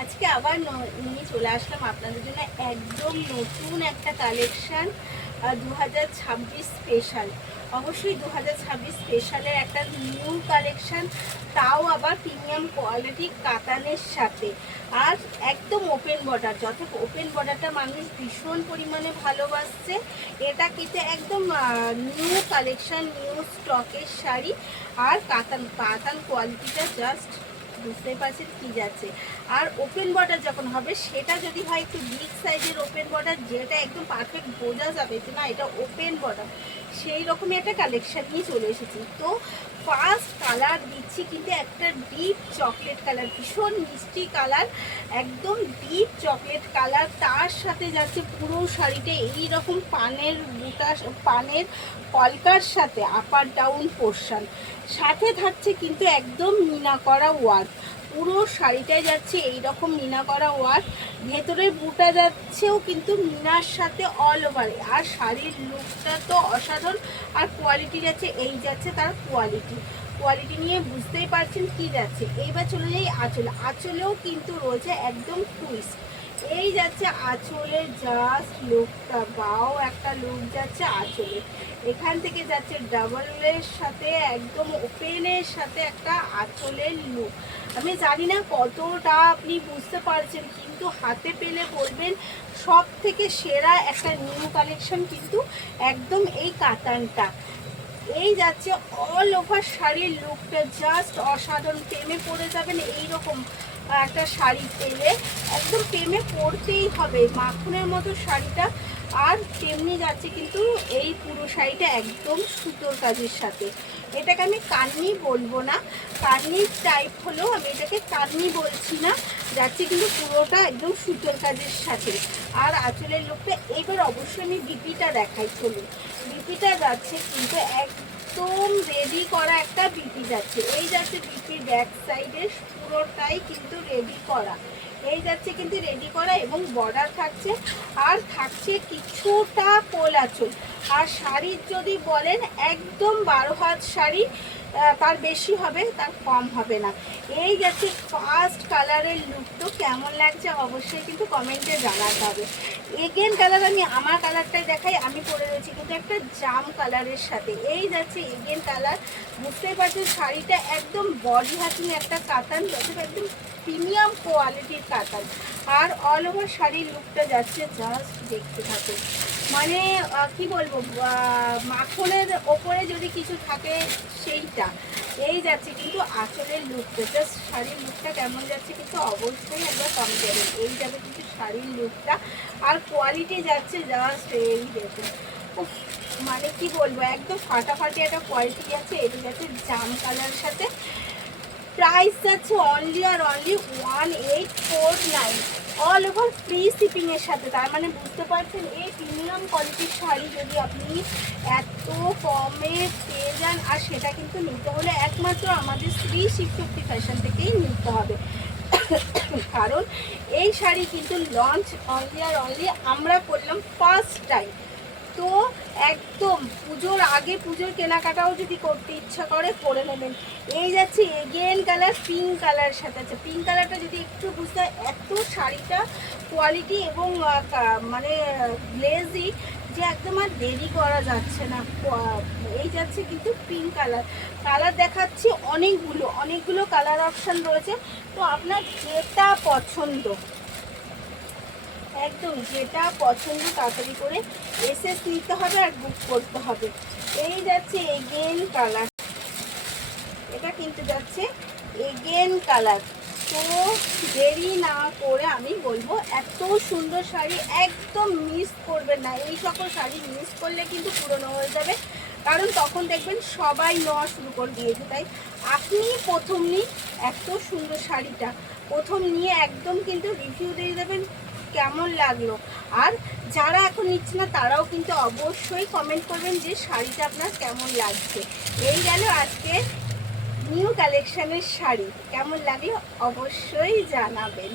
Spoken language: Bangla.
আজকে আবার নিয়ে চলে আসলাম আপনাদের জন্য একদম নতুন একটা কালেকশান 2026 স্পেশাল। অবশ্যই 2026 স্পেশালের একটা নিউ কালেকশান, তাও আবার প্রিমিয়াম কোয়ালিটি কাতানের সাথে। আর একদম ওপেন বর্ডার, যত ওপেন বর্ডারটা মানুষ ভীষণ পরিমাণে ভালোবাসছে। এটা কিন্তু একদম নিউ কালেকশান, নিউ স্টকের শাড়ি। আর কাতান কোয়ালিটিটা জাস্ট বুঝতে পারছেন কি যাচ্ছে। আর ওপেন বর্ডার যখন হবে, সেটা যদি হয় একটু বিগ সাইজের ওপেন বর্ডার, যেটা একদম পারফেক্ট বোঝা যাবে যে না এটা ওপেন বর্ডার, সেই রকমই একটা কালেকশন নিয়ে চলে এসেছি। তো ফার্স্ট কালার দিচ্ছি কিন্তু একটা ডিপ চকলেট কালার, ভীষণ মিষ্টি কালার, একদম ডিপ চকলেট কালার। তার সাথে যাচ্ছে পুরো শাড়িতে এইরকম পানের বুটা, পানের কলকার সাথে আপার ডাউন পোর্শন, সাথে থাকছে কিন্তু একদম মিনা করা ওয়ার্ক। পুরো শাড়িটায় যাচ্ছে এইরকম মিনা করা ওয়ার্ক, ভেতরের বুটা যাচ্ছেও কিন্তু মিনার সাথে অল ওভার। আর শাড়ির লুকটা তো অসাধারণ, আর কোয়ালিটি যাচ্ছে, এই যাচ্ছে তার কোয়ালিটি নিয়ে বুঝতেই পারছেন কি যাচ্ছে। এইবার চলে যাই আঁচল, আঁচলেও কিন্তু রয়েছে একদম টুইস্ট। এই যাচ্ছে আঁচলে, জাস্ট লুকটা বাও একটা লুক যাচ্ছে আঁচলে। এখান থেকে যাচ্ছে ডাবলের সাথে একদম ওপেনের সাথে একটা আঁচলের লুক। আমি জানি না কতটা আপনি বুঝতে পারছেন, কিন্তু হাতে পেলে বলবেন সব থেকে সেরা একটা নিউ কালেকশন কিন্তু একদম এই কাতানটা। এই যাচ্ছে অল ওভার শাড়ির লুকটা জাস্ট অসাধারণ। প্রেমে পড়ে যাবেন এইরকম একটা শাড়ি পেলে, একদম প্রেমে পড়তেই হবে, মাখনের মতো শাড়িটা। আর তেমনি যাচ্ছে কিন্তু এই পুরো শাড়িটা একদম সুতোর কাজের সাথে। এটাকে আমি কান্নি বলবো না, কান্নির টাইপ হলেও আমি এটাকে কান্নি বলছি না, যাচ্ছে কিন্তু পুরোটা একদম সুতোর কাজের সাথে। আর আঁচলের লুকটা এবার অবশ্যই আমি বিপিটা দেখাই, চলুন। বিপিটা যাচ্ছে কিন্তু একদম রেডি করা একটা বিপি যাচ্ছে। এই যাচ্ছে বিপির ব্যাক সাইডে পুরোটাই কিন্তু রেডি করা, এই যাচ্ছে কিন্তু রেডি করা, এবং বর্ডার থাকছে। আর থাকছে কিছুটা কোল আঁচল। আর শাড়ির যদি বলেন একদম 12 হাত শাড়ি, তার বেশি হবে, তার কম হবে না। এই যাচ্ছে ফার্স্ট কালারের লুক। তো কেমন লাগছে অবশ্যই কিন্তু কমেন্টে জানাতে হবে। এগেন কালার আমি আমার কালারটাই দেখাই, আমি পরে রয়েছি কিন্তু একটা জাম কালারের সাথে। এই যাচ্ছে এগেন কালার, বুঝতেই পারছেন শাড়িটা একদম বডি হাতিং একটা কাতান, যতটা একদম প্রিমিয়াম কোয়ালিটির কাতান। আর অল ওভার শাড়ির লুকটা যাচ্ছে জাস্ট দেখতে থাকে, মানে কি বলবো, মাখনের ওপরে যদি কিছু থাকে সেইটা। এই যাচ্ছে কিন্তু আঁচলের লুকটা, জাস্ট শাড়ির লুকটা কেমন যাচ্ছে কিন্তু অবশ্যই একবার কমেন্ট করবেন। এই যাবে কিন্তু শাড়ির লুকটা। আর কোয়ালিটি যাচ্ছে জাস্ট এই দেখুন, মানে কি বলবো, একদম ফাটাফাটি একটা কোয়ালিটি যাচ্ছে। এটা যাচ্ছে জাম কালারের সাথে। প্রাইস যাচ্ছে অনলি আর অনলি 1849, অল ওভার ফ্রি শিপিংয়ের সাথে। তার মানে বুঝতে পারছেন এই প্রিমিয়াম কোয়ালিটির শাড়ি যদি আপনি এত কমে পেয়ে যান, আর সেটা কিন্তু নিতে হলে একমাত্র আমাদের শ্রী শিবশক্তি ফ্যাশন থেকেই নিতে হবে। কারণ এই শাড়ি কিন্তু লঞ্চ অনলি আর অনলি আমরা করলাম ফার্স্ট টাইম। তো একদম পুজোর আগে, পুজোর কেনাকাটাও যদি করতে ইচ্ছা করে করে নেবেন। এই যাচ্ছে এগেন কালার, পিঙ্ক কালারের সাথে আছে। পিঙ্ক কালারটা যদি একটু বুঝতে হয়, এত শাড়িটা কোয়ালিটি এবং মানে গ্লেজি যে একদম আর দেরি করা যাচ্ছে না। এই যাচ্ছে কিন্তু পিঙ্ক কালার দেখাচ্ছি, অনেকগুলো কালার অপশান রয়েছে। তো আপনার যেটা পছন্দ, একদম যেটা পছন্দ তাড়াতাড়ি করে এসএস নিতে হবে আর বুক করতে হবে। এই যাচ্ছে এগেন কালার, এটা কিন্তু যাচ্ছে এগেন কালার। তো দেরি না করে আমি বলবো, এত সুন্দর শাড়ি একদম মিস করবেন না। এই সকল শাড়ি মিস করলে কিন্তু পুরনো হয়ে যাবে, কারণ তখন দেখবেন সবাই নেওয়া শুরু করে দিয়েছে। তাই আপনি প্রথম নিন এত সুন্দর শাড়িটা, প্রথম নিয়ে একদম কিন্তু রিভিউ দিয়ে দেবেন কেমন লাগলো। আর যারা এখন নিচ্ছে না তারাও কিন্তু অবশ্যই কমেন্ট করবেন যে শাড়িটা আপনার কেমন লাগছে। এই গেল আজকে নিউ কালেকশনের শাড়ি, কেমন লাগলো অবশ্যই জানাবেন।